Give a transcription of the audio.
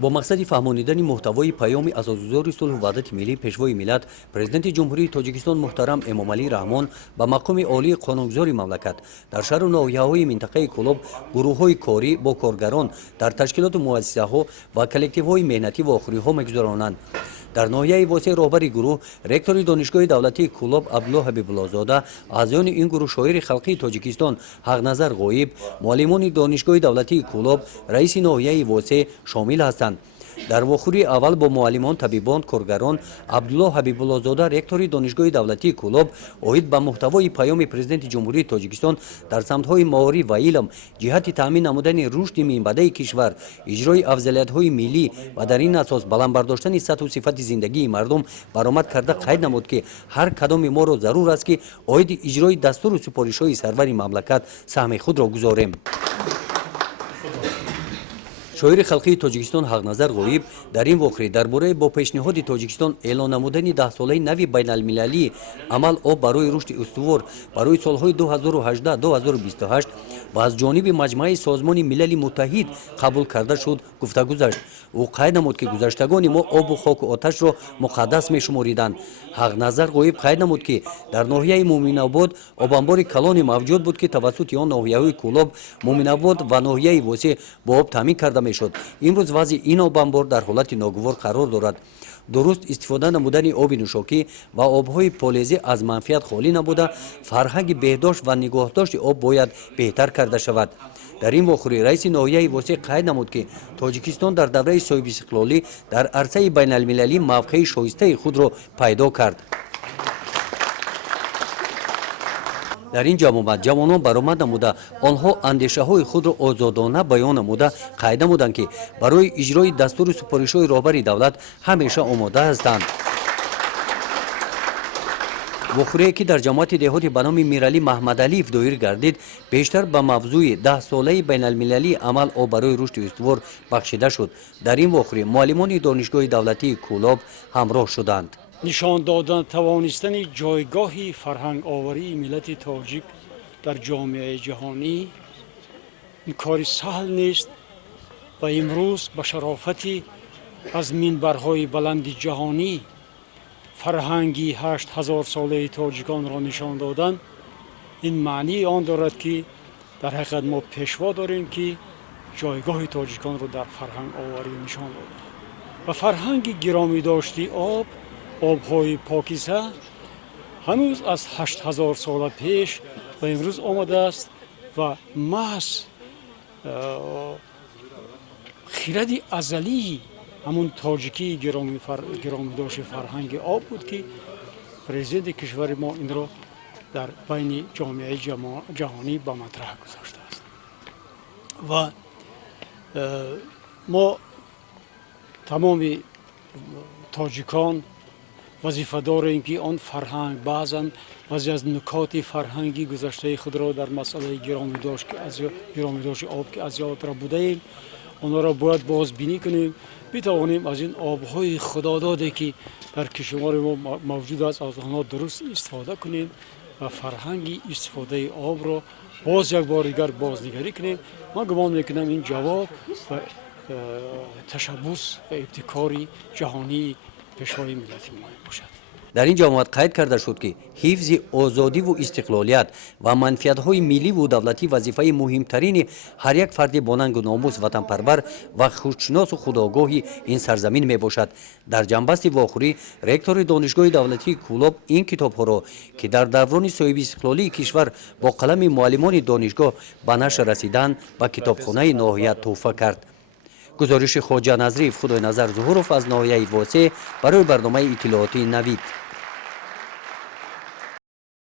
با مقصد فهمانیدن محتوای پیام اساسگذار صلح و وحدت ملی پیشوای ملت پرزیدنت جمهوری تاجیکستان محترم امامعلی رحمان با مقام عالی قانونگذاری مملکت در شهر و ناحیه‌های منطقه کلوب گروه‌های کاری با کارگران در تشکیلات و مؤسسه‌ها و کلکتیوهای مهنتی و آخری‌ها می‌گذرانند. در ناحیه واسه راهبری گروه رکتور دانشگاه دولتی کلوب عبدالله حبیب‌الله زاده اعضایان این گروه شاعر خلقی تاجیکستان حقنظر غایب معلمان دانشگاه دولتی کلوب رئیس ناحیه واسه شامل هستند. در واخوری اول با معلمان طبیبان کارگران عبدالله حبیب‌الله زاده رکتور دانشگاه دولتی کلوب اوید به محتوای پیام پرزیدنت جمهوری تاجیکستان در سمت‌های معارف و علم جهت تامین نمودن رشد منبع کشور اجرای افضلیت‌های ملی و در این اساس بلند برداشتن سطح و صفت زندگی مردم برآمد کرده قید نمود که هر کدام ما را ضرور است که اوید اجرای دستور و سپارش‌های سرور مملکت سهم خود را گذاریم. شاعر خلقی تاجیکستان حقنظر غایب در این واقعه درباره با پیشنهاد تاجیکستان اعلان نمودن 10 ساله نوی بین المللی عمل آب برای رشد استوار برای سالهای 2018 2028 و از جانب مجمع سازمان ملل متحد قبول کرده شد گفته گذشت. او قید نمود که گذشتگان ما آب و خاک و آتش را مقدس می‌شماریدند. حقنظر غایب قید نمود که در ناحیه مومن آباد آب انبار کلان موجود بود که توسط آن ناحیه‌های کلوب مومن آباد و ناحیه واسه با آب تامین کرده میشد. امروز وضع این آب انبار در حالت ناگوار قرار دارد. درست استفاده نمودن آب نوشاکی و آبهای پالیزی از منفیت خالی نبوده فرهنگ بهداشت و نگاهداشت آب باید بهتر کرده شود. در این واخوری رئیس ناحیه واسه قید نمود که تاجیکستان در دوره صاحب استقلالی در عرصه بین المللی موقع شایسته خود را پیدا کرد. در این جمع جوانان برآمد نموده آنها اندیشه های خود را آزادانه بیان نموده قید نمودند که برای اجرای دستور و سپارش های رهبری دولت همیشه آماده هستند. واخوری که در جماعت دهاتی به نام میرعلی محمدعلی دایر گردید بیشتر به موضوع 10 ساله بین المللی عمل آب برای رشد استوار بخشیده شد. در این واخوری معلمان دانشگاه دولتی کلوب همراه شدند. نشان دادن توانستن جایگاهی فرهنگ آوری ملت تاجیک در جامعه جهانی این کار سهل نیست و امروز به شرافتی از منبرهای بلند جهانی فرهنگی 8000 ساله تاجیکان را نشان دادن این معنی آن دارد که در حقیقت ما پیشوا داریم که جایگاه تاجیکان را در فرهنگ آوری نشان دادن و فرهنگ گرامی داشتی آبهای پاکیزه هنوز از 8000 سال پیش و امروز آمده است و محض خرد ازلی همون تاجیکی گرامی داشت فرهنگ آب بود که پرزیدنت کشور ما این را در بین جامعه جهانی به مطرح گذاشته است و ما تمام تاجیکان وظیفه داریم که آن فرهنگ بعضا بعضی از نکات فرهنگی گذشته خود را در مسئله گرامی داشت آب که از یاد را بوده ایم آنها را باید بازبینی کنیم بتوانیم از این آبهای خداداده که در کشور ما موجود است از آنها درست استفاده کنیم و فرهنگ استفاده آب را باز یک بار دیگر بازنگری کنیم. من گمان میکنم این جواب و تشبث و ابتکاری جهانی پیشوای ملت ما باشد. در این جماعت قید کرده شد که حفظ آزادی و استقلالیت و منفعت‌های ملی و دولتی وظیفه مهمترین هر یک فرد با ننگ و ناموس وطنپرور و خودشناس و خودآگاهی این سرزمین می باشد. در جنبست واخوری رکتور دانشگاه دولتی کلوب این کتاب‌ها را که در دوران صاحب استقلالی کشور با قلم معلمان دانشگاه به نشر رسیدند و کتابخانه ناحیه تحفه کرد. گزارش خواجه نظری خدای نظر ظهورов از ناحیه واسه برای برنامه اطلاعاتی نوید.